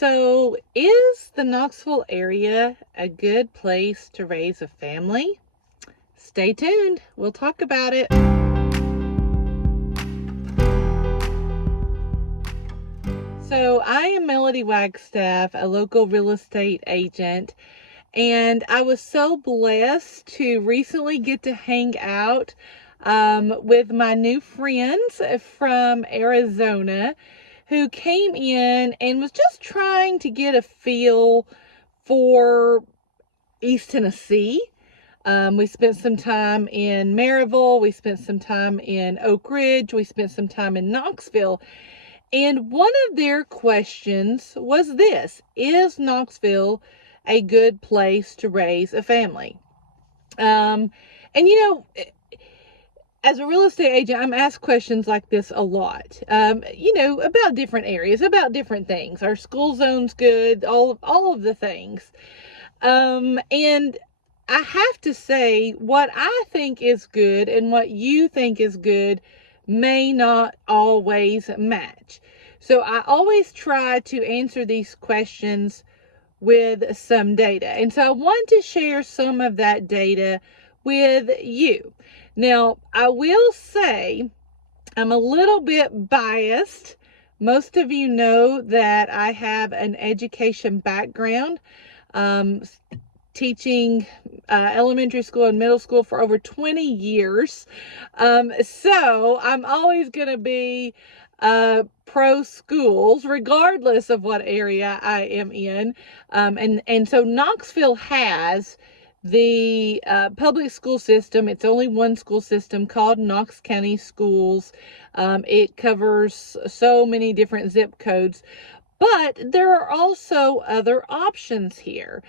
So, is the Knoxville area a good place to raise a family? Stay tuned. We'll talk about it. So, I am Melody Wagstaff, a local real estate agent, and I was so blessed to recently get to hang out with my new friends from Arizona who came in and was just trying to get a feel for East Tennessee. We spent some time in Maryville. We spent some time in Oak Ridge. We spent some time in Knoxville. And one of their questions was this: is Knoxville a good place to raise a family? And as a real estate agent, I'm asked questions like this a lot, about different areas, about different things. Are school zones good? All of the things. And I have to say, what I think is good and what you think is good may not always match. So I always try to answer these questions with some data. And so I want to share some of that data with you. Now, I will say I'm a little bit biased. Most of you know that I have an education background, teaching elementary school and middle school for over 20 years. So I'm always going to be pro schools, regardless of what area I am in. And so Knoxville has the public school system. It's only one school system called Knox County Schools. It covers so many different zip codes. But there are also other options here.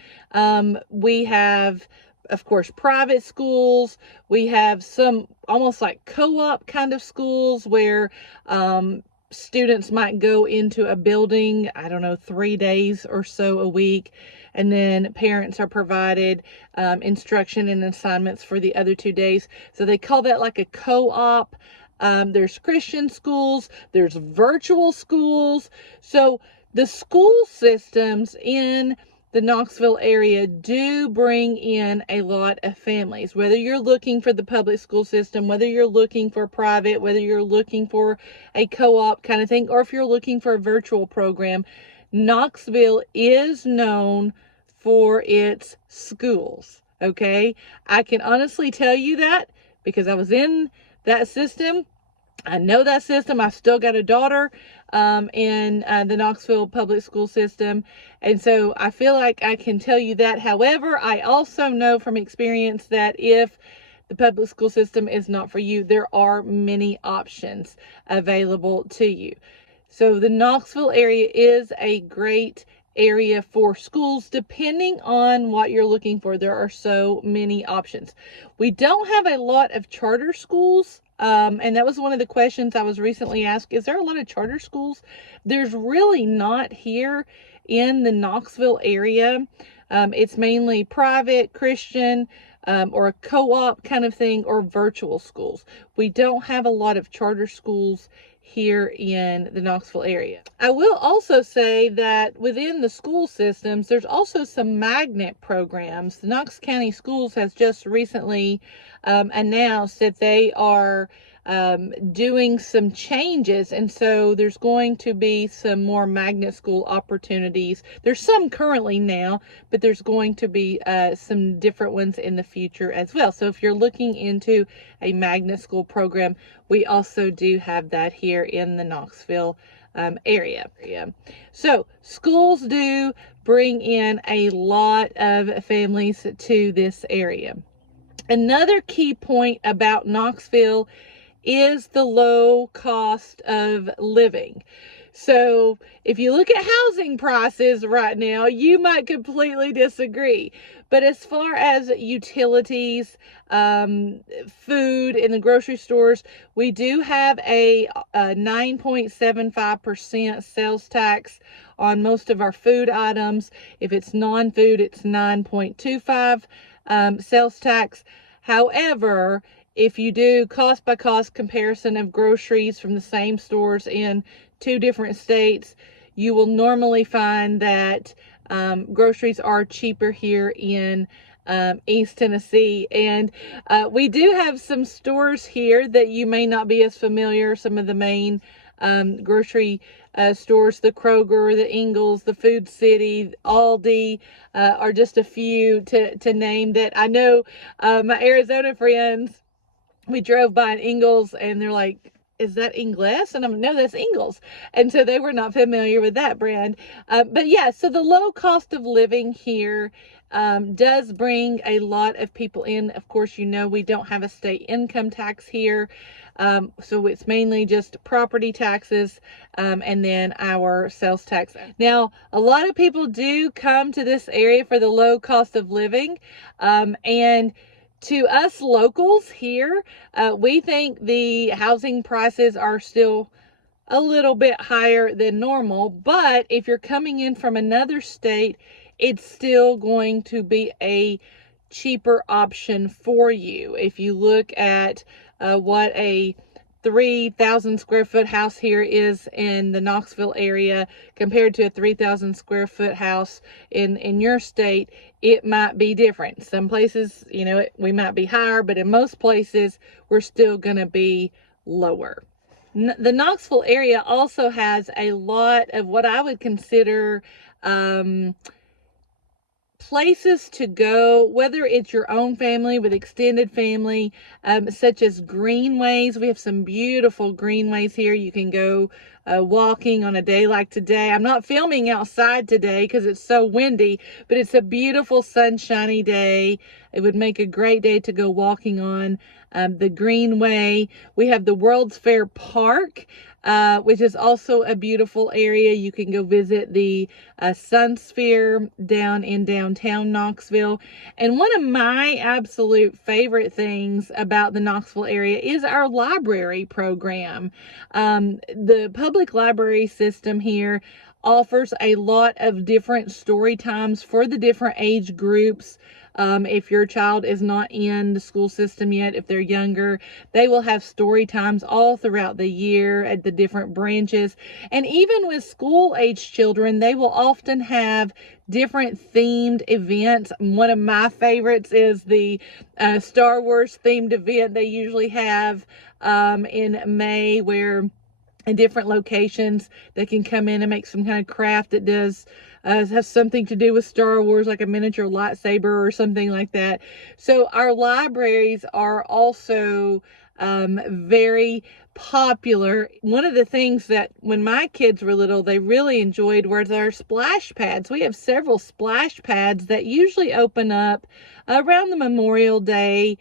We have, of course, private schools. We have some almost like co-op kind of schools where students might go into a building, 3 days or so a week, and then parents are provided instruction and assignments for the other 2 days. So they call that like a co-op. There's Christian schools, there's virtual schools. So the school systems in the Knoxville area do bring in a lot of families. Whether you're looking for the public school system, whether you're looking for private, whether you're looking for a co-op kind of thing, or if you're looking for a virtual program, Knoxville is known for its schools. Okay? I can honestly tell you that because I was in that system. I know that system. I still got a daughter in the Knoxville public school system. And so I feel like I can tell you that. However, I also know from experience that if the public school system is not for you, there are many options available to you. So the Knoxville area is a great area for schools, depending on what you're looking for. There are so many options. We don't have a lot of charter schools. And that was one of the questions I was recently asked. Is there a lot of charter schools? There's really not here in the Knoxville area. It's mainly private, Christian, or a co-op kind of thing, or virtual schools. We don't have a lot of charter schools here in the Knoxville area. I will also say that within the school systems, there's also some magnet programs. The Knox County Schools has just recently announced that they are doing some changes, and so there's going to be some more magnet school opportunities. There's some currently now, but there's going to be some different ones in the future as well. So if you're looking into a magnet school program, we also do have that here in the Knoxville area. So schools do bring in a lot of families to this area. Another key point about Knoxville is the low cost of living. So if you look at housing prices right now, you might completely disagree. But as far as utilities, food in the grocery stores, we do have a 9.75% sales tax on most of our food items. If it's non-food, it's 9.25 sales tax. However, if you do cost by cost comparison of groceries from the same stores in 2 different states, you will normally find that groceries are cheaper here in East Tennessee. And we do have some stores here that you may not be as familiar. Some of the main grocery stores, the Kroger, the Ingles, the Food City, Aldi, are just a few to name that I know. My Arizona friends, we drove by an Ingles and they're like, is that Ingles? And I'm no, that's Ingles. And so they were not familiar with that brand. But yeah, so the low cost of living here does bring a lot of people in. Of course, you know, we don't have a state income tax here. So it's mainly just property taxes and then our sales tax. Now, a lot of people do come to this area for the low cost of living. And to us locals here, we think the housing prices are still a little bit higher than normal, but if you're coming in from another state, it's still going to be a cheaper option for you. If you look at what a 3,000 square foot house here is in the Knoxville area compared to a 3,000 square foot house in your state, it might be different. Some places, you know, we might be higher, but in most places, we're still going to be lower. The Knoxville area also has a lot of what I would consider places to go, whether it's your own family with extended family, such as greenways. We have some beautiful greenways here. You can go walking on a day like today. I'm not filming outside today because it's so windy, but it's a beautiful sunshiny day. It would make a great day to go walking on the Greenway. We have the World's Fair Park, which is also a beautiful area. You can go visit the Sun Sphere down in downtown Knoxville. And one of my absolute favorite things about the Knoxville area is our library program. The public library system here offers a lot of different story times for the different age groups. If your child is not in the school system yet, if they're younger, they will have story times all throughout the year at the different branches. And even with school age children, they will often have different themed events. One of my favorites is the Star Wars themed event they usually have in May, where in different locations they can come in and make some kind of craft that does has something to do with Star Wars, like a miniature lightsaber or something like that. So our libraries are also very popular. One of the things that when my kids were little, they really enjoyed was our splash pads. We have several splash pads that usually open up around the Memorial Day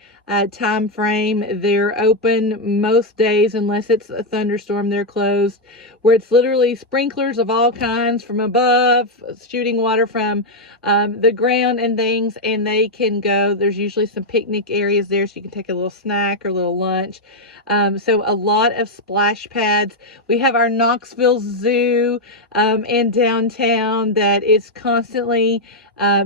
time frame. They're open most days unless it's a thunderstorm. They're closed, where it's literally sprinklers of all kinds from above, shooting water from the ground and things, and they can go. There's usually some picnic areas there, so you can take a little snack or a little lunch. So a lot of splash pads. We have our Knoxville Zoo in downtown that is constantly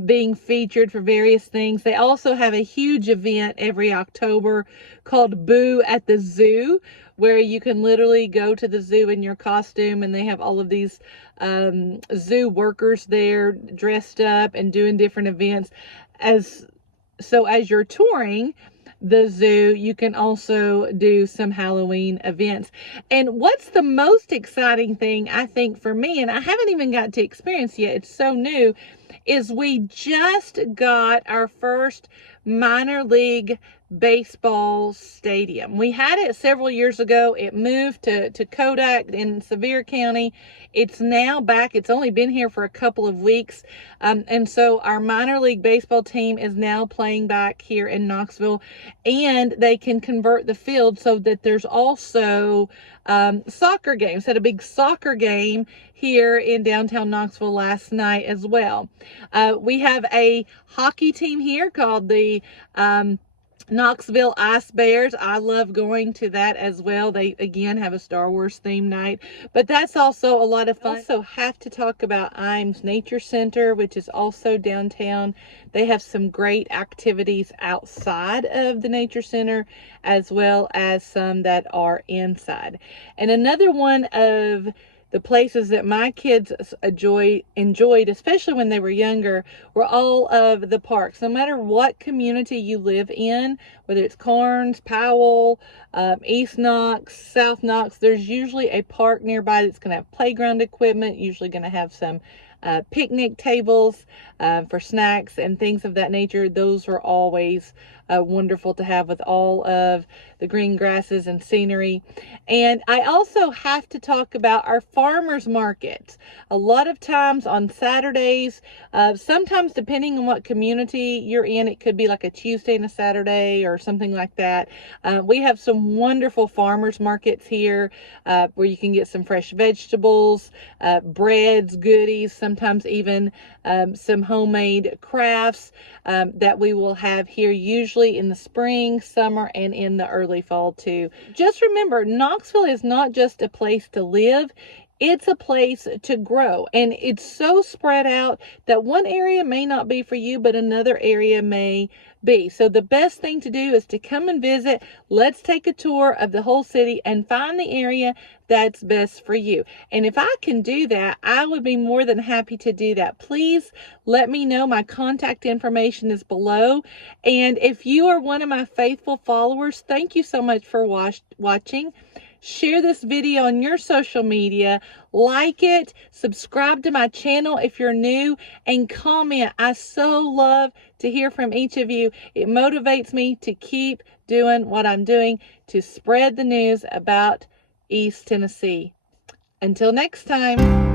being featured for various things. They also have a huge event every October called Boo at the Zoo, where you can literally go to the zoo in your costume, and they have all of these zoo workers there dressed up and doing different events. As you're touring the zoo, you can also do some Halloween events. And what's the most exciting thing, I think, for me, and I haven't even got to experience yet, it's so new, is we just got our first minor league baseball stadium. We had it several years ago. It moved to Kodak in Sevier County. It's now back. It's only been here for a couple of weeks. And so our minor league baseball team is now playing back here in Knoxville, and they can convert the field so that there's also soccer games. Had a big soccer game here in downtown Knoxville last night as well. We have a hockey team here called the Knoxville Ice Bears. I love going to that as well. They again have a Star Wars theme night, but that's also a lot of fun. Also have to talk about Imes Nature Center, which is also downtown. They have some great activities outside of the Nature Center, as well as some that are inside. And another one of the places that my kids enjoyed, especially when they were younger, were all of the parks. No matter what community you live in, whether it's Carnes, Powell, East Knox, South Knox, there's usually a park nearby that's going to have playground equipment, usually going to have some picnic tables for snacks and things of that nature. Those are always wonderful to have with all of the green grasses and scenery. And I also have to talk about our farmers market. A lot of times on Saturdays, sometimes depending on what community you're in, it could be like a Tuesday and a Saturday or something like that. We have some wonderful farmers markets here where you can get some fresh vegetables, breads, goodies, sometimes even some homemade crafts that we will have here usually in the spring, summer, and in the early fall too. Just remember, Knoxville is not just a place to live. It's a place to grow, and it's so spread out that one area may not be for you, but another area may be. So the best thing to do is to come and visit. Let's take a tour of the whole city and find the area that's best for you. And if I can do that, I would be more than happy to do that. Please let me know. My contact information is below. And if you are one of my faithful followers, thank you so much for watching. Share this video on your social media, like it, subscribe to my channel if you're new, and comment. I so love to hear from each of you. It motivates me to keep doing what I'm doing to spread the news about East Tennessee. Until next time.